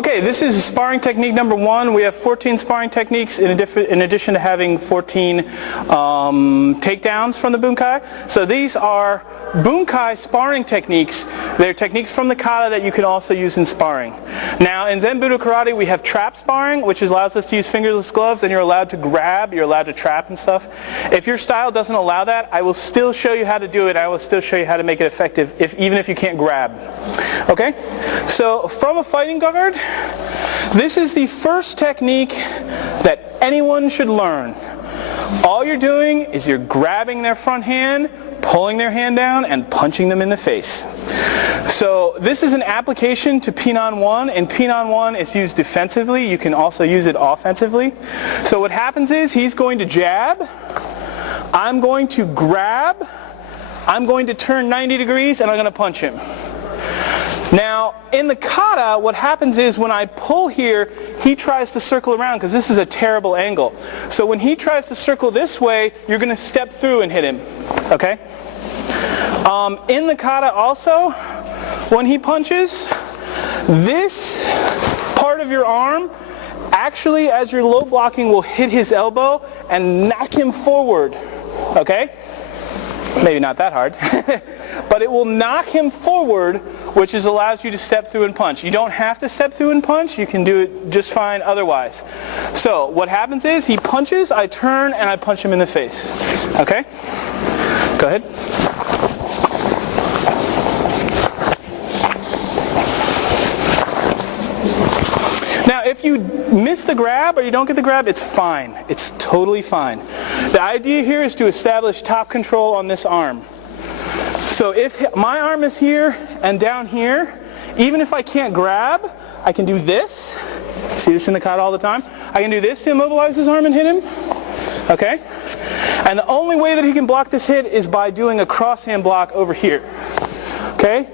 Okay, this is sparring technique number 1. We have 14 sparring techniques in addition to having 14 takedowns from the bunkai. So these are bunkai sparring techniques. They're techniques from the kata that you can also use in sparring. Now in Zen Budo Karate we have trap sparring, which allows us to use fingerless gloves, and you're allowed to grab, you're allowed to trap and stuff. If your style doesn't allow that, I will still show you how to do it. I will still show you how to make it effective, even if you can't grab. Okay? So from a fighting guard, this is the first technique that anyone should learn. All you're doing is you're grabbing their front hand, pulling their hand down, and punching them in the face. So this is an application to Pinan 1. In Pinan 1 it's used defensively. You can also use it offensively. So what happens is he's going to jab, I'm going to grab, I'm going to turn 90 degrees, and I'm going to punch him. Now, in the kata, what happens is when I pull here, he tries to circle around because this is a terrible angle. So when he tries to circle this way, you're going to step through and hit him. Okay? In the kata also, when he punches, this part of your arm, actually as you're low blocking, will hit his elbow and knock him forward. Okay? Maybe not that hard. But it will knock him forward, which allows you to step through and punch. You don't have to step through and punch. You can do it just fine otherwise. So what happens is he punches, I turn, and I punch him in the face. Okay? Go ahead. Now, if you miss the grab or you don't get the grab, it's fine. It's totally fine. The idea here is to establish top control on this arm. So if my arm is here and down here, even if I can't grab, I can do this. See this in the kata all the time? I can do this to immobilize his arm and hit him. Okay? And the only way that he can block this hit is by doing a crosshand block over here. Okay?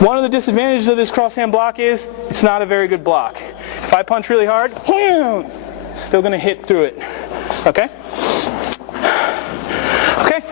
One of the disadvantages of this crosshand block is it's not a very good block. If I punch really hard, still going to hit through it. Okay? Okay?